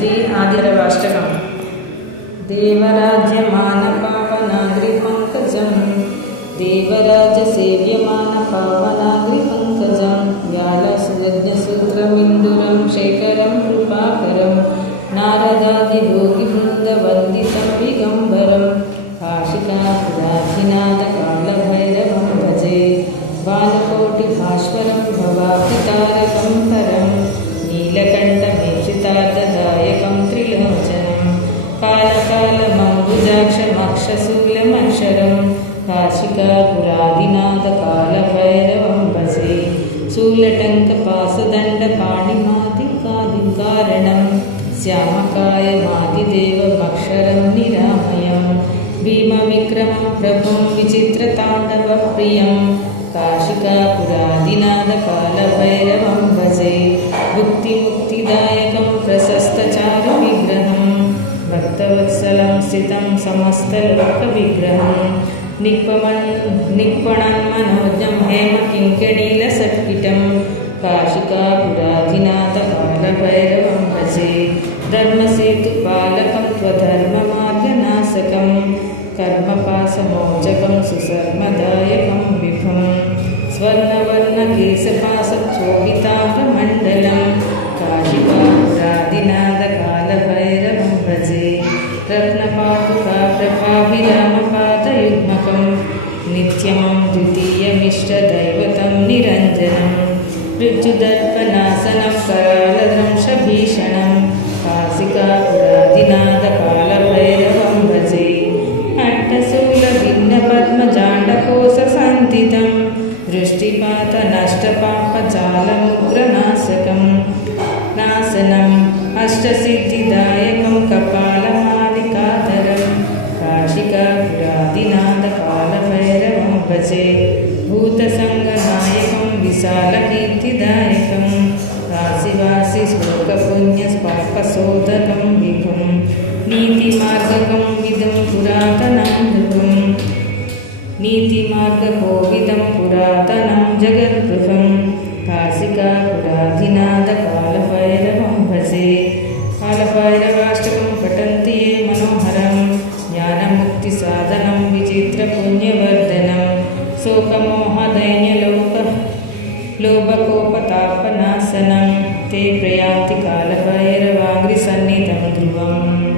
श्री आदिरवाष्टकं देवराज्यमानपावनाग्रिपङ्कजं देवराजसेव्यमानपावनाग्रिपङ्कजं व्यालसुयज्ञसूत्रमिन्दुरं शेखरं कृपाकरं नारदादिभोगिवृन्दवन्दितं दिगम्बरं काशिकापुराधिनाथकालभैरवं भजे बालकोटिभास्वरं भवाब्धितारकं हरं नीलकण्ठमेषितार्थदायकं त्रिलोचनं कालकालमम्बुजाक्षमक्षशूलमक्षरं काशिकापुरादिनाथकालभैरवं भजे शूलटङ्कपासदण्डपाणिमादिकादिकारणं श्यामकायमादिदेवमक्षरं निरामयं भीमविक्रमं प्रभुं विचित्रताण्डवप्रियं काशिकापुरादिनाथकालभैरवं भजे भुक्तिमुक्तिदायकं प्रशस्तचारुविग्रहं भक्तवत्सलं स्थितं समस्तलोकविग्रहं निक्पणन्मनोजं हेमकिङ्कणीलसत्किटं काशिकापुरादिनाथकालभैरवं भजे धर्मसेतुपालकं त्वधर्ममार्गनाशकं कर्मपाशमोचकं सुसर्मदायकं विभुं स्वर्णवर्णकेशपाशोभिताङ्गमण्डलं काशिकापुरादिनाथकालभैरवं भजे रत्नपादुकाप्रभाभिरामपादयुग्मकं नित्यमं द्वितीयमिष्टदैवतं निरञ्जनं ऋजुदर्पनाशनं करालदंशभीषणं काशिकापुरादिनाथकालभैरवं भजे अट्टशूलभिन्नपद्मजाण्डकोशसन्धितं दृष्टिपातनष्टपापजालमुग्रनाशकं नाशनम् अष्टसिद्धिदायकं कपालमालिकाधरं काशिकापुरादिनाथकालभैरवं भजे भूतसङ्गनायकं विशालकीर्तिदायकं काशीवासिश्लोकपुण्यस्पापशोधकं विभुं नीतिमार्गकं विदं पुरातनं नृपं नीतिमार्गकोविदं पुरातनं जगद्गृहं काशिकापुरादिनाथकालभैरवं भजे कालभैरवाष्टकं पठन्ति ये मनोहरं ज्ञानमुक्तिसाधनं विचित्रपुण्यवर्धनं शोकमोहदैन्यलोभकोपतापनाशनं ते प्रयान्ति कालभैरवाग्रिसन्निधं ध्रुवम्।